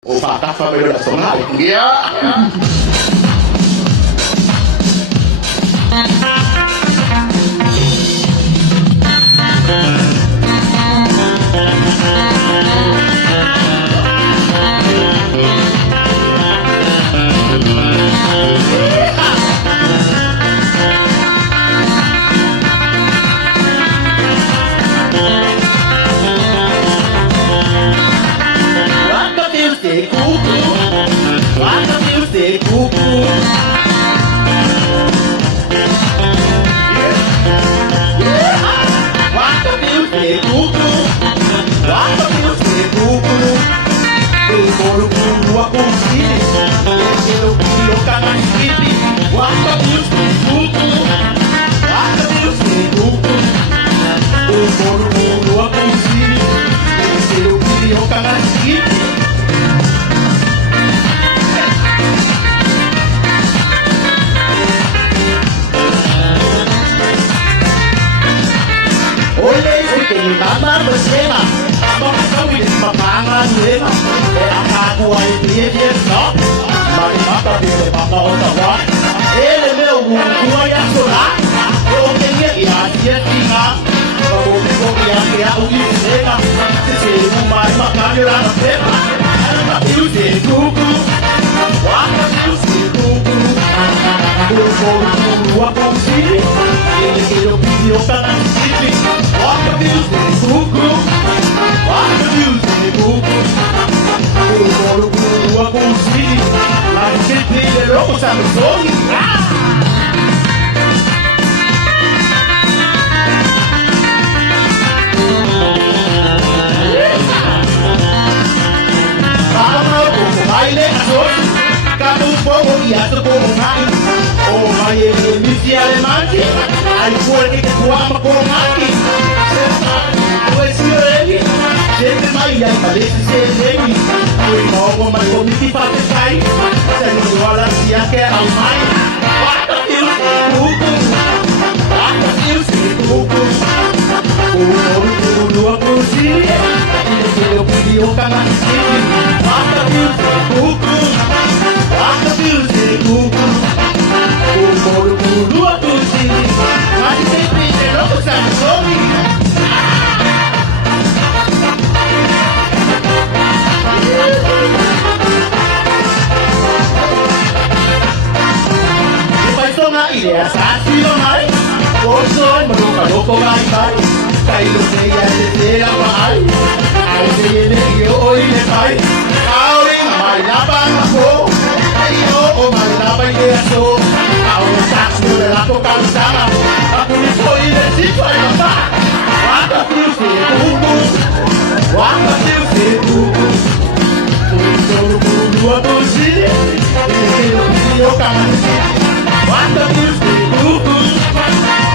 Ufatah sampai udah setengah ya. Mama bersama, abang kau ini makangan lema. Aku ay dia no. Mari mata dia mata otak. Ele meu gua yang solar. Eu tenho ia dia tinha. Kau kau yang dia ugi lema. Se mais makan dia na lema. Ana tiu de kuku. Waka tiu de kuku. Kuku aku sini. Ele eu pedi o cara sini. Waka tiu de kuku. Waka tiu de kuku. Kuku aku sini. Mas sempre ele louco sabe sorri. Oh, my misi alemani, ai fuori che tua ma con mani. Dove si vedi? Sempre mai ai palesi se vedi. Poi nuovo ma come ti fate sai? Se non vuole sia che al mai. Guarda più tu. Guarda più tu. Dua kursi. Io quindi io canal sini. Guarda più tu. Guarda più tu. Dua kursi. Mas sempre não sabe sobre. Ideia sácil mai, poison meluka mai mai, kailo saya dia mai, ai dia ni oi le mai, kau ing mai lapang aku, ayo o mai lapang dia so, kau tak sudah lakukan sama, aku ni soi le siapa apa, waka tiu se kuku, waka tiu se kuku, kuku dua kursi, ini kanan sini. Waka music, kuku.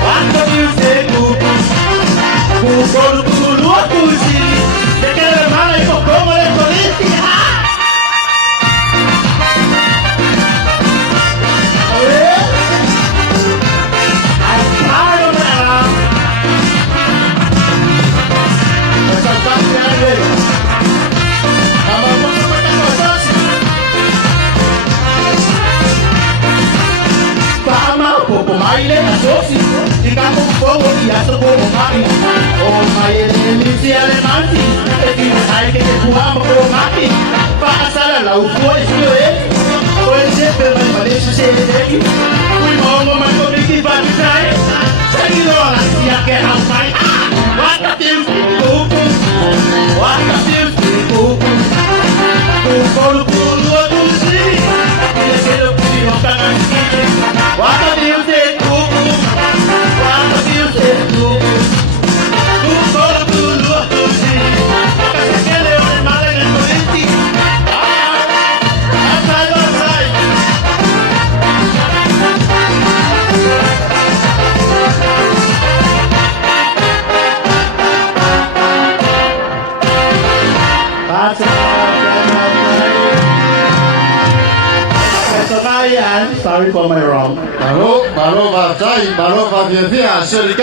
Waka music, kuku. Kuku dua kursi. De que hermano y como de policía. Maile asosi, jika kumpul dia terbohong mati. Oh maile misi alemani, tapi hai ke kuah berbohong mati. Pasal laut boy sih, boy siapa yang Malaysia sendiri. Kui mau memang bikin bagi saya, saya orang siap ke ramai. Waka tiu kuku, waka tiu kuku, kuku dua kursi, dia kena puji orang sini. Waka tiu Sorry for my wrong. Baru Pak Cai, baru Pak Dirti hasil